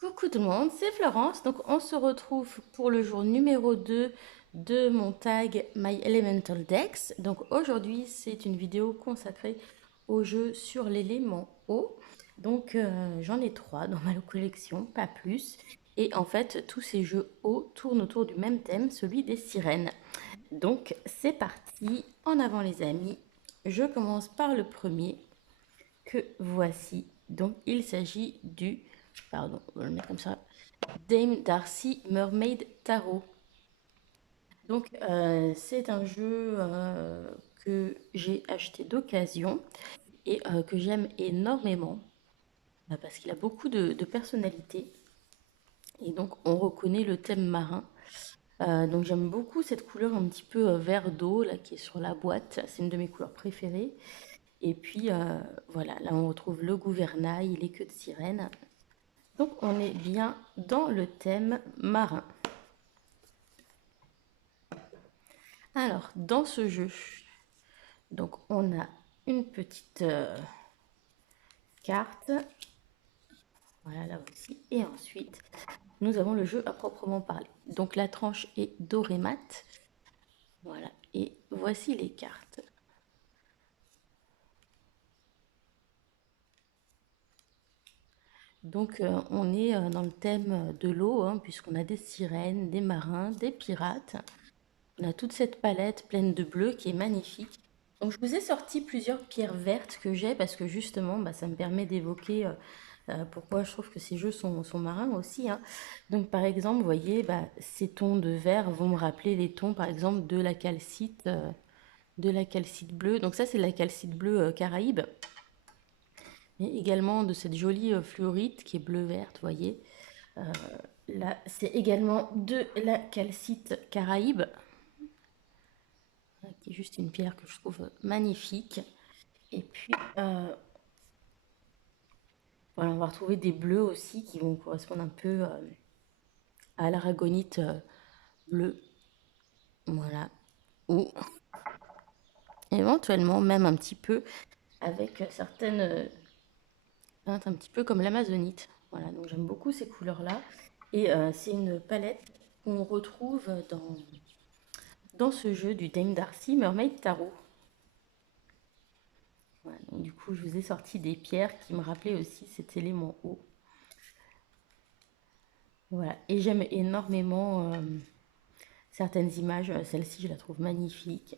Coucou tout le monde, c'est Florence. Donc on se retrouve pour le jour numéro 2 de mon tag My Elemental Decks. Donc aujourd'hui c'est une vidéo consacrée au jeu sur l'élément eau. Donc j'en ai 3 dans ma collection, pas plus. Et en fait tous ces jeux eau tournent autour du même thème, celui des sirènes. Donc c'est parti, en avant les amis. Je commence par le premier que voici. Donc il s'agit du, pardon, on va le mettre comme ça, Dame Darcy Mermaid Tarot. Donc c'est un jeu que j'ai acheté d'occasion et que j'aime énormément parce qu'il a beaucoup de personnalité et donc on reconnaît le thème marin. Donc j'aime beaucoup cette couleur un petit peu vert d'eau là qui est sur la boîte, c'est une de mes couleurs préférées. Et puis voilà, là on retrouve le gouvernail, les queues de sirène. Donc on est bien dans le thème marin. Alors dans ce jeu, donc on a une petite carte, voilà là aussi, et ensuite nous avons le jeu à proprement parler. Donc la tranche est dorée mat, voilà, et voici les cartes. Donc on est dans le thème de l'eau, hein, puisqu'on a des sirènes, des marins, des pirates. On a toute cette palette pleine de bleu qui est magnifique. Donc je vous ai sorti plusieurs pierres vertes que j'ai parce que justement ça me permet d'évoquer pourquoi je trouve que ces jeux sont marins aussi, hein. Donc par exemple, vous voyez, ces tons de vert vont me rappeler les tons par exemple de la calcite bleue. Donc ça c'est la calcite bleue Caraïbe, mais également de cette jolie fluorite qui est bleu-verte, vous voyez. Là c'est également de la calcite Caraïbe, qui est juste une pierre que je trouve magnifique. Et puis, voilà, on va retrouver des bleus aussi qui vont correspondre un peu à l'aragonite bleu. Voilà. Ou éventuellement même un petit peu avec certaines teintes un petit peu comme l'amazonite. Voilà, donc j'aime beaucoup ces couleurs-là. Et c'est une palette qu'on retrouve dans ce jeu du Dame Darcy Mermaid Tarot. Voilà, donc du coup, je vous ai sorti des pierres qui me rappelaient aussi cet élément eau. Voilà, et j'aime énormément certaines images. Celle-ci, je la trouve magnifique.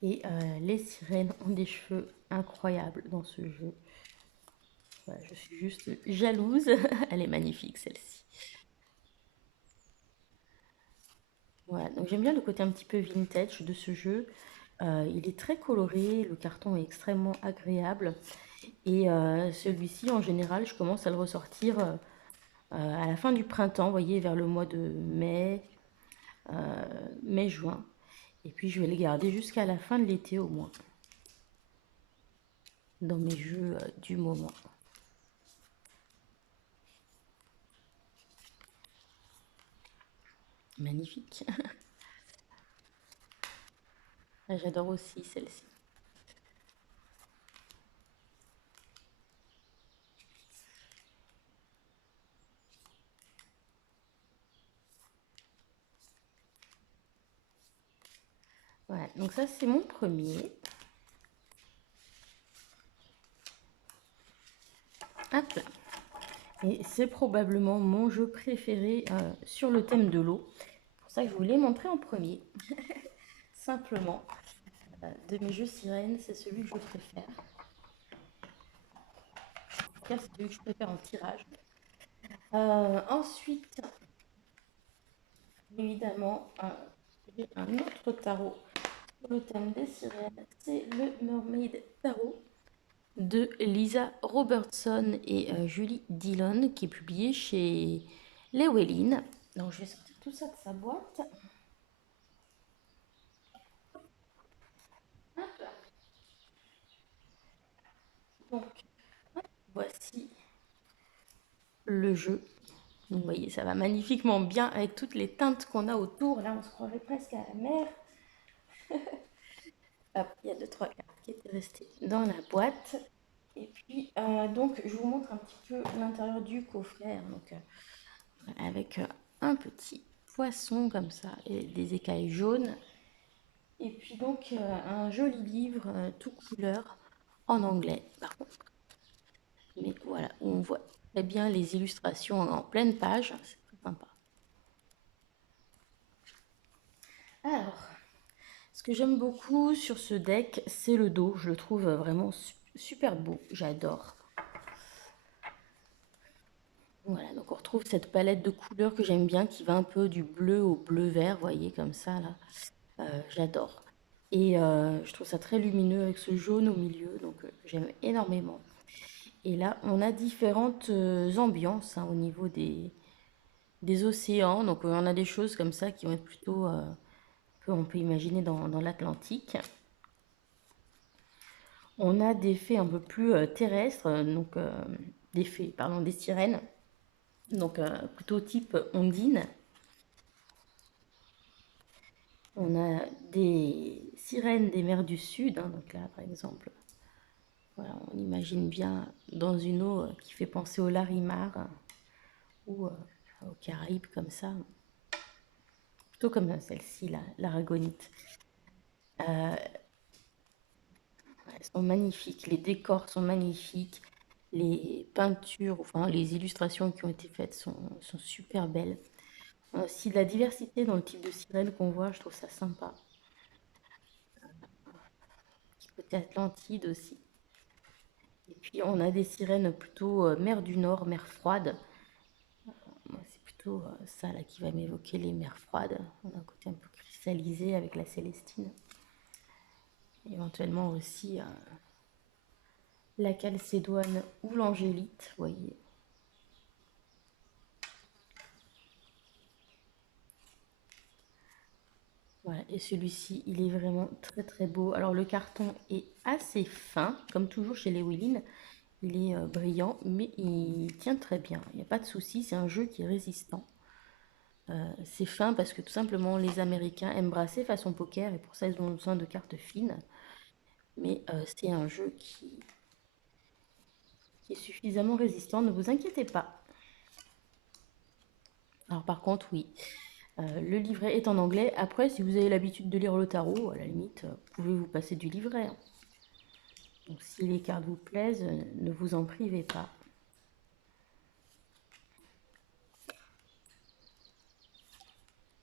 Et les sirènes ont des cheveux incroyables dans ce jeu. Voilà, je suis juste jalouse. Elle est magnifique, celle-ci. Voilà, donc j'aime bien le côté un petit peu vintage de ce jeu. Il est très coloré, le carton est extrêmement agréable. Et celui-ci, en général, je commence à le ressortir à la fin du printemps, vous voyez, vers le mois de mai, mai-juin. Et puis je vais les garder jusqu'à la fin de l'été au moins, dans mes jeux du moment. Magnifique. J'adore aussi celle-ci. Voilà, donc ça c'est mon premier. Hop là. Et c'est probablement mon jeu préféré sur le thème de l'eau. C'est pour ça que je vous l'ai montré en premier. Simplement, de mes jeux sirènes, c'est celui que je préfère. En tout cas, c'est celui que je préfère en tirage. Ensuite, évidemment, j'ai un autre tarot sur le thème des sirènes. C'est le Mermaid Tarot de Lisa Robertson et Julie Dillon, qui est publié chez Llewellyn. Donc je vais sortir tout ça de sa boîte. Donc voici le jeu. Donc vous voyez, ça va magnifiquement bien avec toutes les teintes qu'on a autour. Là, on se croirait presque à la mer. Hop, il y a deux, trois cartes qui était resté dans la boîte. Et puis, donc, je vous montre un petit peu l'intérieur du coffret. Donc, avec un petit poisson comme ça et des écailles jaunes. Et puis donc, un joli livre tout couleur en anglais, par contre. Mais voilà, où on voit très bien les illustrations en pleine page. C'est très sympa. Alors, ce que j'aime beaucoup sur ce deck, c'est le dos. Je le trouve vraiment super beau. J'adore. Voilà, donc on retrouve cette palette de couleurs que j'aime bien, qui va un peu du bleu au bleu-vert, vous voyez, comme ça, là. J'adore. Et je trouve ça très lumineux avec ce jaune au milieu, donc j'aime énormément. Et là, on a différentes ambiances hein, au niveau des océans. Donc on a des choses comme ça qui vont être plutôt, on peut imaginer dans l'Atlantique. On a des fées un peu plus terrestres, donc des fées, pardon, des sirènes, donc plutôt type ondine. On a des sirènes des mers du Sud, hein, donc là par exemple, voilà, on imagine bien dans une eau qui fait penser au Larimar ou aux Caraïbes comme ça, plutôt comme celle-ci, l'aragonite. Elles sont magnifiques, les décors sont magnifiques, les peintures, enfin les illustrations qui ont été faites sont super belles. On a aussi de la diversité dans le type de sirène qu'on voit, je trouve ça sympa. Petit côté Atlantide aussi. Et puis on a des sirènes plutôt mer du Nord, mer froide. Moi, c'est plutôt ça là qui va m'évoquer les mers froides. On a un côté un peu cristallisé avec la Célestine. Éventuellement aussi la Calcédoine ou l'Angélite, vous voyez. Voilà, et celui-ci, il est vraiment très très beau. Alors le carton est assez fin, comme toujours chez les Willyn. Il est brillant, mais il tient très bien. Il n'y a pas de souci, c'est un jeu qui est résistant. C'est fin parce que tout simplement les Américains aiment brasser façon poker et pour ça ils ont besoin de cartes fines. Mais c'est un jeu qui est suffisamment résistant, ne vous inquiétez pas. Alors par contre, oui, le livret est en anglais. Après, si vous avez l'habitude de lire le tarot, à la limite, vous pouvez vous passer du livret. Hein. Donc si les cartes vous plaisent, ne vous en privez pas.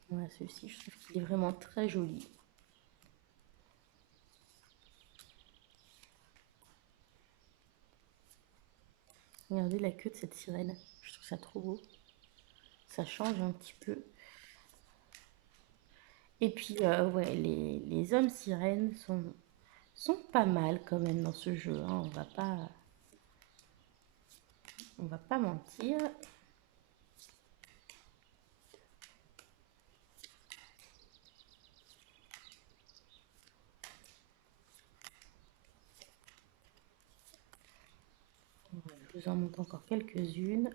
Voilà, celui-ci, je trouve qu'il est vraiment très joli. Regardez la queue de cette sirène, je trouve ça trop beau. Ça change un petit peu. Et puis, ouais, les hommes sirènes sont pas mal quand même dans ce jeu. Hein. On va pas mentir. Je vous en montre encore quelques-unes.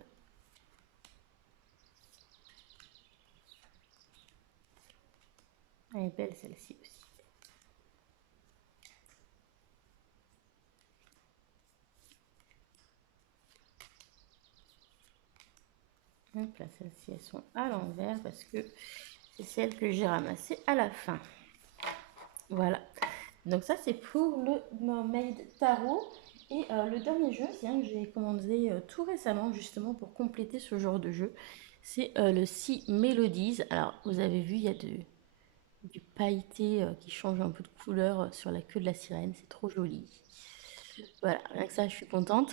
Elle est belle celle-ci aussi. Hop là, celles-ci, elles sont à l'envers parce que c'est celle que j'ai ramassée à la fin. Voilà. Donc ça, c'est pour le Mermaid Tarot. Et le dernier jeu, c'est un que j'ai commandé tout récemment, justement, pour compléter ce genre de jeu. C'est le Sea Melodies. Alors, vous avez vu, il y a du pailleté qui change un peu de couleur sur la queue de la sirène. C'est trop joli. Voilà, rien que ça, je suis contente.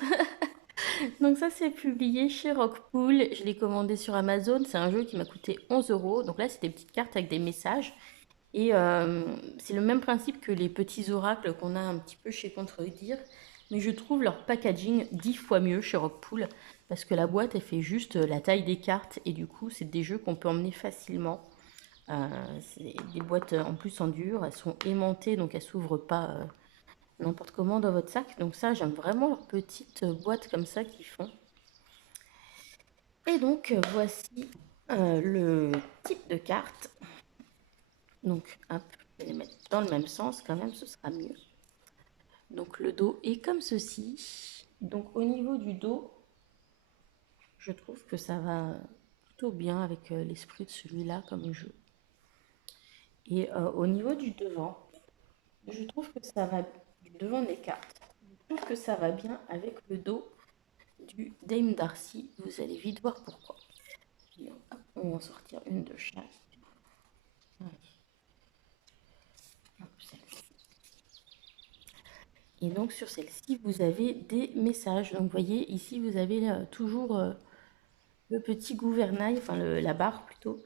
Donc ça, c'est publié chez Rockpool. Je l'ai commandé sur Amazon. C'est un jeu qui m'a coûté 11 euros. Donc là, c'est des petites cartes avec des messages. Et c'est le même principe que les petits oracles qu'on a un petit peu chez Contredire. Mais je trouve leur packaging 10 fois mieux chez Rockpool. Parce que la boîte, elle fait juste la taille des cartes. Et du coup, c'est des jeux qu'on peut emmener facilement. C'est des boîtes en plus en dur. Elles sont aimantées, donc elles s'ouvrent pas n'importe comment dans votre sac. Donc ça, j'aime vraiment leurs petites boîtes comme ça qu'ils font. Et donc, voici le type de carte. Donc, hop, je vais les mettre dans le même sens quand même, ce sera mieux. Donc le dos est comme ceci. Donc au niveau du dos, je trouve que ça va plutôt bien avec l'esprit de celui-là comme jeu. Et au niveau du devant, je trouve que ça va, du devant des cartes, je trouve que ça va bien avec le dos du Dame Darcy. Vous allez vite voir pourquoi. Puis, hop, on va en sortir une de chaque. Allez. Hop, celle-ci. Et donc sur celle-ci, vous avez des messages. Donc vous voyez, ici, vous avez toujours le petit gouvernail, enfin la barre plutôt.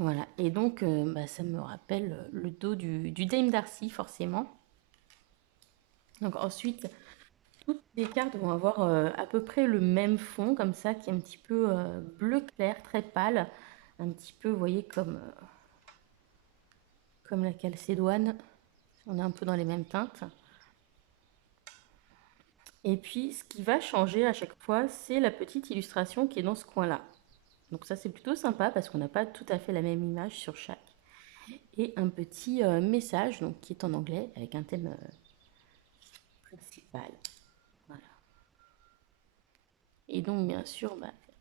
Voilà, et donc ça me rappelle le dos du Dame Darcy, forcément. Donc ensuite, toutes les cartes vont avoir à peu près le même fond, comme ça, qui est un petit peu bleu clair, très pâle. Un petit peu, vous voyez, comme la calcédoine. On est un peu dans les mêmes teintes. Et puis, ce qui va changer à chaque fois, c'est la petite illustration qui est dans ce coin-là. Donc ça, c'est plutôt sympa parce qu'on n'a pas tout à fait la même image sur chaque. Et un petit message donc, qui est en anglais avec un thème principal. Voilà. Et donc, bien sûr,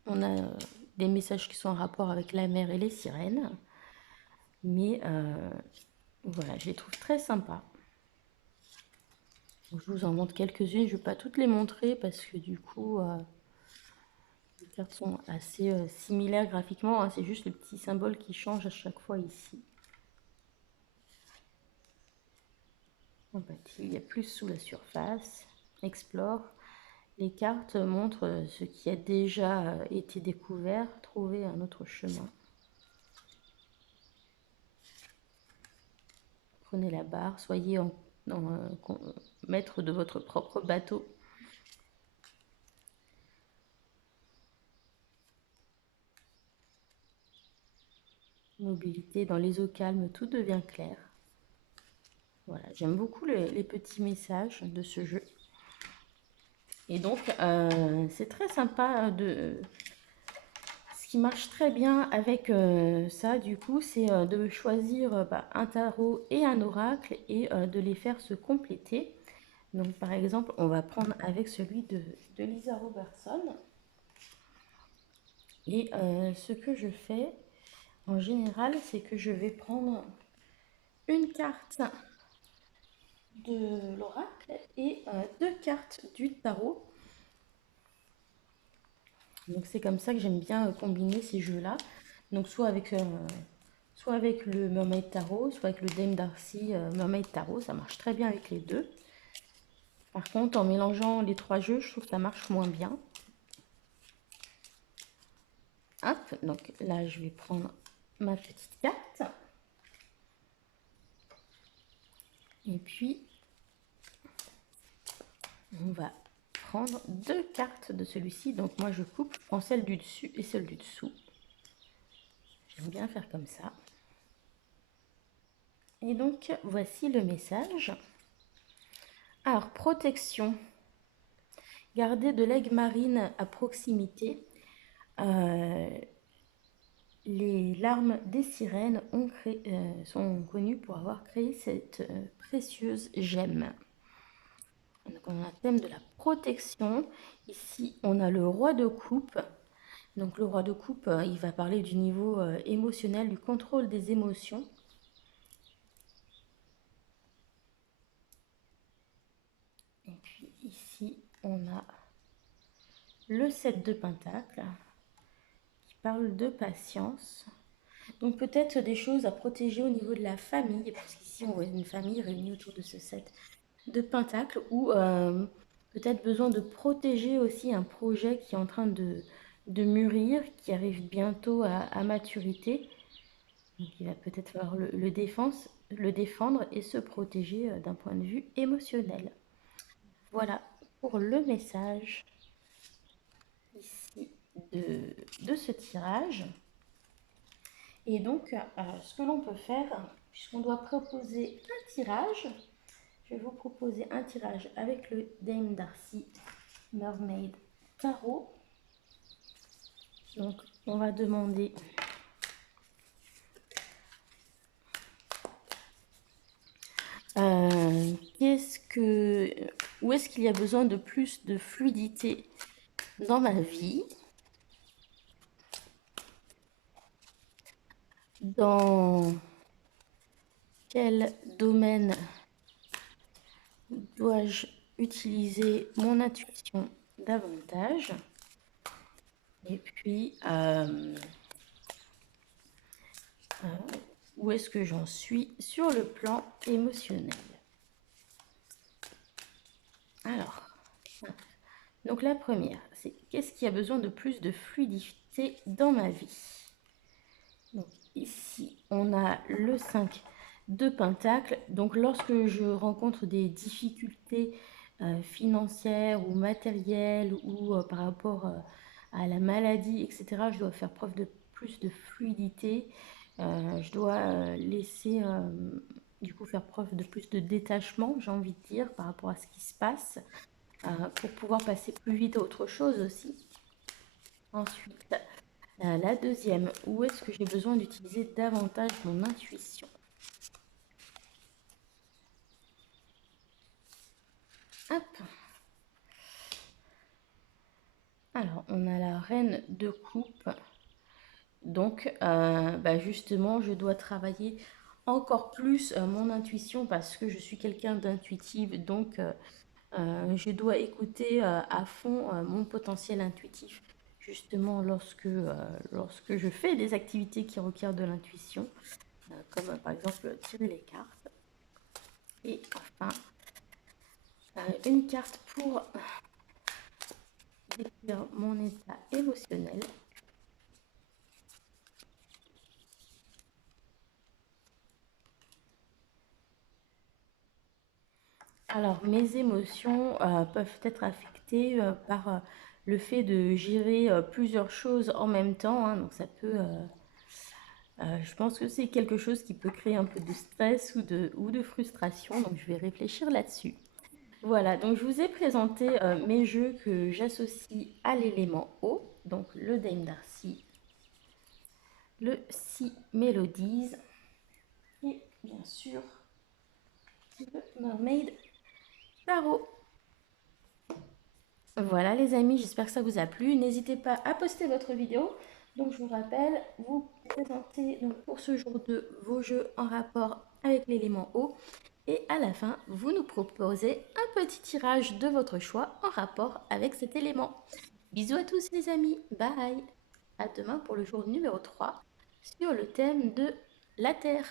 on a des messages qui sont en rapport avec la mer et les sirènes. Mais voilà, je les trouve très sympas. Donc, je vous en montre quelques-unes. Je ne vais pas toutes les montrer parce que du coup, les cartes sont assez similaires graphiquement. Hein. C'est juste le petit symbole qui change à chaque fois ici. Il y a plus sous la surface. Explore. Les cartes montrent ce qui a déjà été découvert. Trouver un autre chemin. Prenez la barre. Soyez maître de votre propre bateau. Mobilité dans les eaux calmes, tout devient clair. Voilà, j'aime beaucoup les petits messages de ce jeu. Et donc, c'est très sympa de... Ce qui marche très bien avec ça, du coup, c'est de choisir un tarot et un oracle et de les faire se compléter. Donc, par exemple, on va prendre avec celui de Lisa Robertson. Et ce que je fais, en général, c'est que je vais prendre une carte de l'oracle et deux cartes du tarot. Donc c'est comme ça que j'aime bien combiner ces jeux-là. Donc soit avec le Mermaid Tarot, soit avec le Dame Darcy Mermaid Tarot, ça marche très bien avec les deux. Par contre, en mélangeant les trois jeux, je trouve que ça marche moins bien. Hop, donc là je vais prendre ma petite carte. Et puis, on va prendre deux cartes de celui-ci. Donc moi je coupe, je prends celle du dessus et celle du dessous. J'aime bien faire comme ça. Et donc voici le message. Alors, protection. Gardez de l'aigle marine à proximité. Les larmes des sirènes sont connues pour avoir créé cette précieuse gemme. Donc on a un thème de la protection. Ici, on a le roi de coupe. Donc le roi de coupe, il va parler du niveau émotionnel, du contrôle des émotions. Et puis ici, on a le 7 de Pentacle qui parle de patience. Donc peut-être des choses à protéger au niveau de la famille, parce qu'ici on voit une famille réunie autour de ce 7 de Pentacle, ou peut-être besoin de protéger aussi un projet qui est en train de mûrir, qui arrive bientôt à maturité. Donc il va peut-être falloir le défendre et se protéger d'un point de vue émotionnel. Voilà pour le message ici de ce tirage. Et donc, ce que l'on peut faire, puisqu'on doit proposer un tirage, je vais vous proposer un tirage avec le Dame Darcy Mermaid Tarot. Donc, on va demander Où est-ce qu'il y a besoin de plus de fluidité dans ma vie? Dans quel domaine dois-je utiliser mon intuition davantage? Et puis, où est-ce que j'en suis sur le plan émotionnel? Alors, donc la première, c'est qu'est-ce qui a besoin de plus de fluidité dans ma vie? Donc ici, on a le 5 de Pentacle. Donc lorsque je rencontre des difficultés financières ou matérielles ou par rapport à la maladie, etc., je dois faire preuve de plus de fluidité. Je dois laisser, du coup, faire preuve de plus de détachement, j'ai envie de dire, par rapport à ce qui se passe, pour pouvoir passer plus vite à autre chose aussi. Ensuite, la deuxième, où est-ce que j'ai besoin d'utiliser davantage mon intuition? Hop. Alors, on a la reine de coupe. Donc, justement, je dois travailler encore plus mon intuition parce que je suis quelqu'un d'intuitive. Donc, je dois écouter à fond mon potentiel intuitif, justement lorsque je fais des activités qui requièrent de l'intuition, comme par exemple tirer les cartes. Et enfin, une carte pour décrire mon état émotionnel. Alors, mes émotions peuvent être affectées par le fait de gérer plusieurs choses en même temps, hein. Donc, ça peut, je pense que c'est quelque chose qui peut créer un peu de stress ou de frustration. Donc, je vais réfléchir là-dessus. Voilà, donc je vous ai présenté mes jeux que j'associe à l'élément eau. Donc, le Dame Darcy, le Sea Melodies et bien sûr le Mermaid Tarot. Voilà les amis, j'espère que ça vous a plu. N'hésitez pas à poster votre vidéo. Donc je vous rappelle, vous présentez donc, pour ce jour 2 vos jeux en rapport avec l'élément eau. Et à la fin, vous nous proposez un petit tirage de votre choix en rapport avec cet élément. Bisous à tous les amis, bye. À demain pour le jour numéro 3 sur le thème de la Terre.